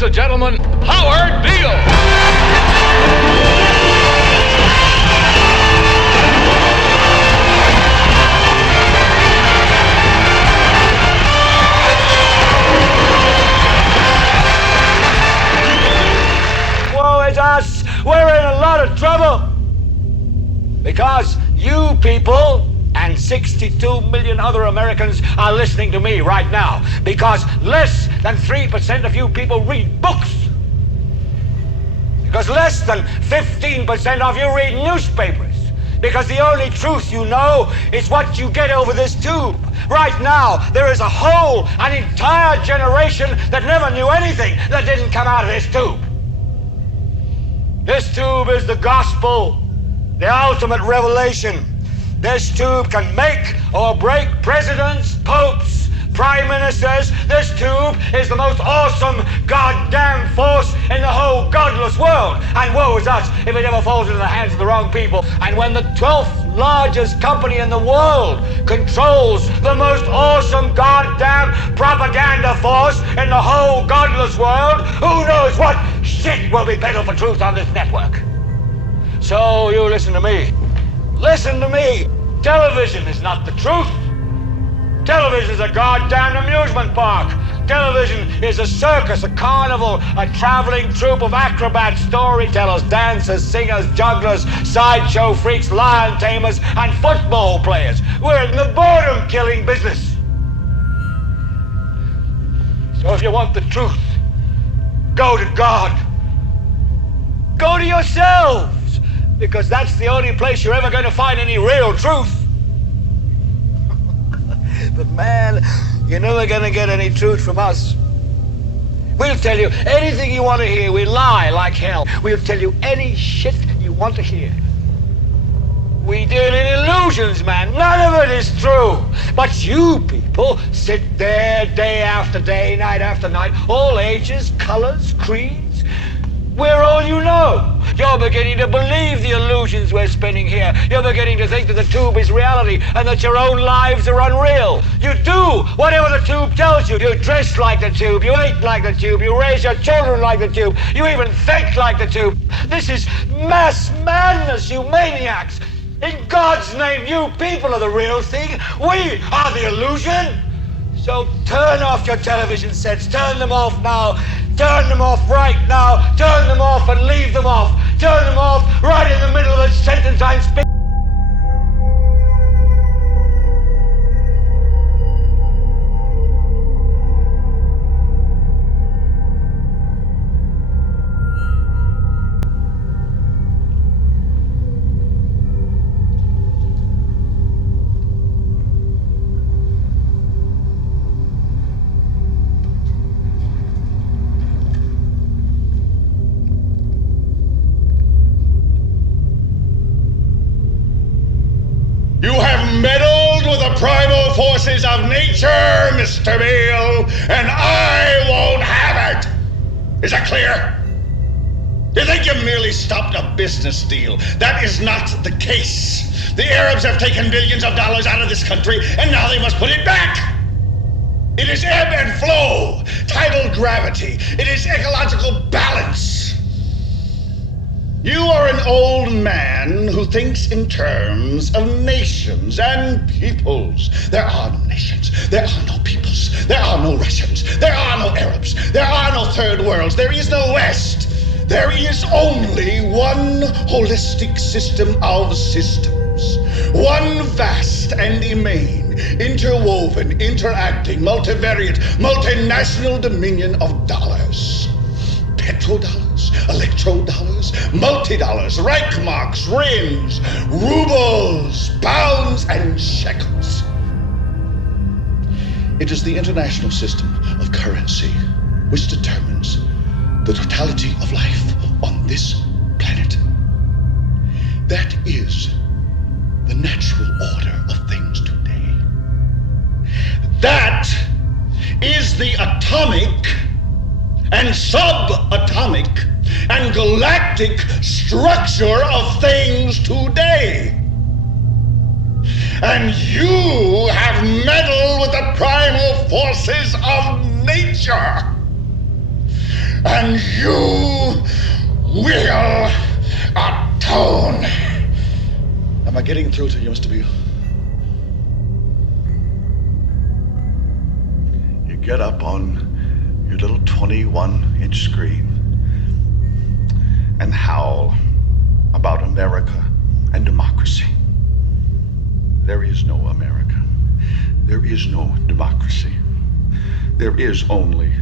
ladies and gentlemen, Howard Beale. Woe is us! We're in a lot of trouble! Because you people and 62 million other Americans are listening to me right now. Because less than 3% of you people read books. Because less than 15% of you read newspapers. Because the only truth you know is what you get over this tube. Right now, there is an entire generation that never knew anything that didn't come out of this tube. This tube is the gospel, the ultimate revelation. This tube can make or break presidents, popes, prime ministers. This tube is the most awesome goddamn force in the whole godless world. And woe is us if it ever falls into the hands of the wrong people. And when the 12th largest company in the world controls the most awesome goddamn propaganda force in the whole godless world, who knows what shit will be peddled for truth on this network. So you listen to me. Listen to me. Television is not the truth. Television is a goddamn amusement park. Television is a circus, a carnival, a traveling troupe of acrobats, storytellers, dancers, singers, jugglers, sideshow freaks, lion tamers, and football players. We're in the boredom-killing business. So if you want the truth, go to God. Go to yourselves. Because that's the only place you're ever going to find any real truth. But man, you're never going to get any truth from us. We'll tell you anything you want to hear. We lie like hell. We'll tell you any shit you want to hear. We deal in illusions, man. None of it is true. But you people sit there day after day, night after night, all ages, colors, creeds. We're all you know. You're beginning to believe the illusions we're spinning here. You're beginning to think that the tube is reality and that your own lives are unreal. You do whatever the tube tells you. You dress like the tube. You eat like the tube. You raise your children like the tube. You even think like the tube. This is mass madness, you maniacs. In God's name, you people are the real thing. We are the illusion. So turn off your television sets. Turn them off now. Turn them off right now. Turn them off and leave them off. Turn them off right in the middle of the sentence I'm speaking. You have meddled with the primal forces of nature, Mr. Beale, and I won't have it. Is that clear? You think you merely stopped a business deal? That is not the case. The Arabs have taken billions of dollars out of this country, and now they must put it back. It is ebb and flow, tidal gravity. It is ecological balance. You are an old man who thinks in terms of nations and peoples. There are no nations. There are no peoples. There are no Russians. There are no Arabs. There are no third worlds. There is no West. There is only one holistic system of systems. One vast and immane, interwoven, interacting, multivariate, multinational dominion of dollars. Petrodollars, electrodollars, multi-dollars, Reichmarks, rims, rubles, pounds, and shekels. It is the international system of currency which determines the totality of life on this planet. That is the natural order of things today. That is the atomic and subatomic and galactic structure of things today. And you have meddled with the primal forces of nature. And and you will atone. Am I getting through to you, Mr. Beale? You get up on your little 21-inch screen and howl about America and democracy. There is no America. There is no democracy. There is only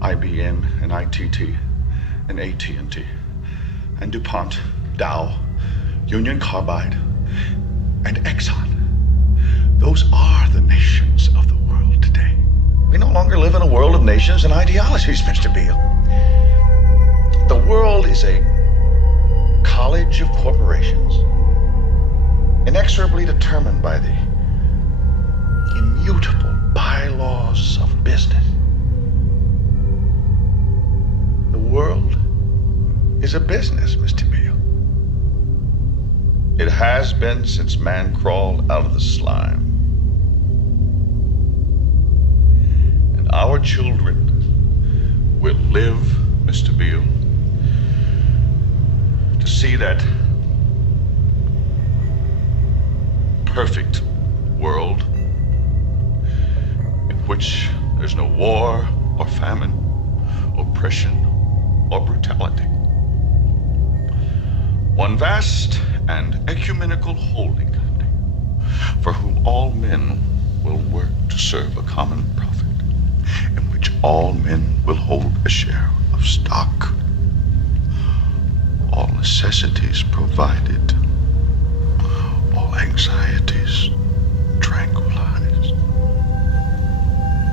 IBM and ITT and AT&T and DuPont, Dow, Union Carbide, and Exxon. Those are the nations of the world today. We no longer live in a world of nations and ideologies, Mr. Beale. The world is a college of corporations, inexorably determined by the immutable bylaws of business. The world is a business, Mr. Beale. It has been since man crawled out of the slime. And our children will live, Mr. Beale, to see that perfect world in which there's no war or famine, oppression or brutality. One vast and ecumenical holding company for whom all men will work to serve a common profit, in which all men will hold a share of stock, all necessities provided, all anxieties tranquilized,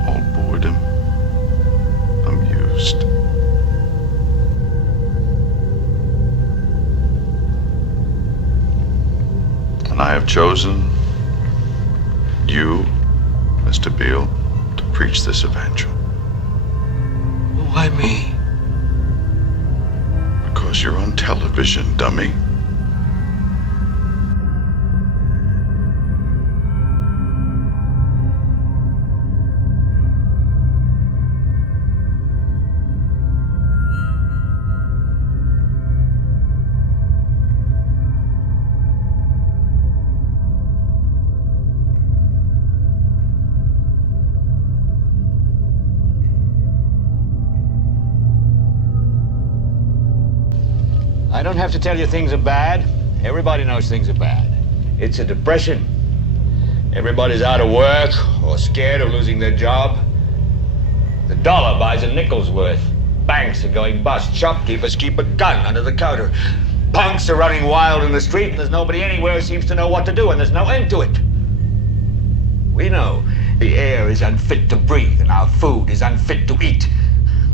all boredom amused. And I have chosen you, Mr. Beale, to preach this evangel. Why me? Because you're on television, dummy. I don't have to tell you things are bad. Everybody knows things are bad. It's a depression. Everybody's out of work or scared of losing their job. The dollar buys a nickel's worth. Banks are going bust. Shopkeepers keep a gun under the counter. Punks are running wild in the street, and there's nobody anywhere who seems to know what to do, and there's no end to it. We know the air is unfit to breathe, and our food is unfit to eat.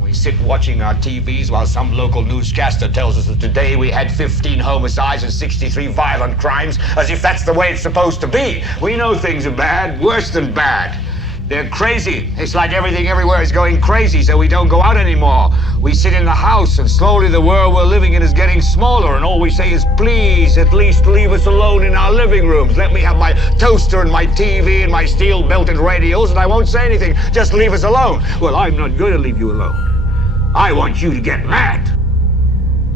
We sit watching our TVs while some local newscaster tells us that today we had 15 homicides and 63 violent crimes, as if that's the way it's supposed to be. We know things are bad, worse than bad. They're crazy. It's like everything everywhere is going crazy, so we don't go out anymore. We sit in the house, and slowly the world we're living in is getting smaller, and all we say is, please, at least leave us alone in our living rooms. Let me have my toaster and my TV and my steel-belted radios, and I won't say anything. Just leave us alone. Well, I'm not going to leave you alone. I want you to get mad.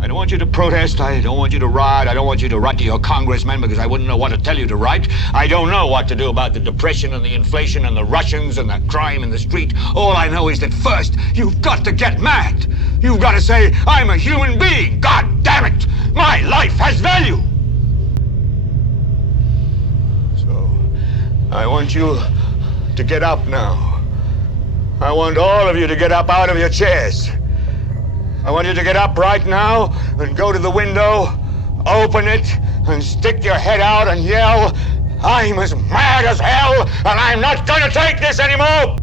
I don't want you to protest. I don't want you to riot. I don't want you to write to your congressman because I wouldn't know what to tell you to write. I don't know what to do about the depression and the inflation and the Russians and the crime in the street. All I know is that first, you've got to get mad. You've got to say, I'm a human being. God damn it. My life has value. So, I want you to get up now. I want all of you to get up out of your chairs. I want you to get up right now and go to the window, open it, and stick your head out and yell, I'm as mad as hell, and I'm not going to take this anymore!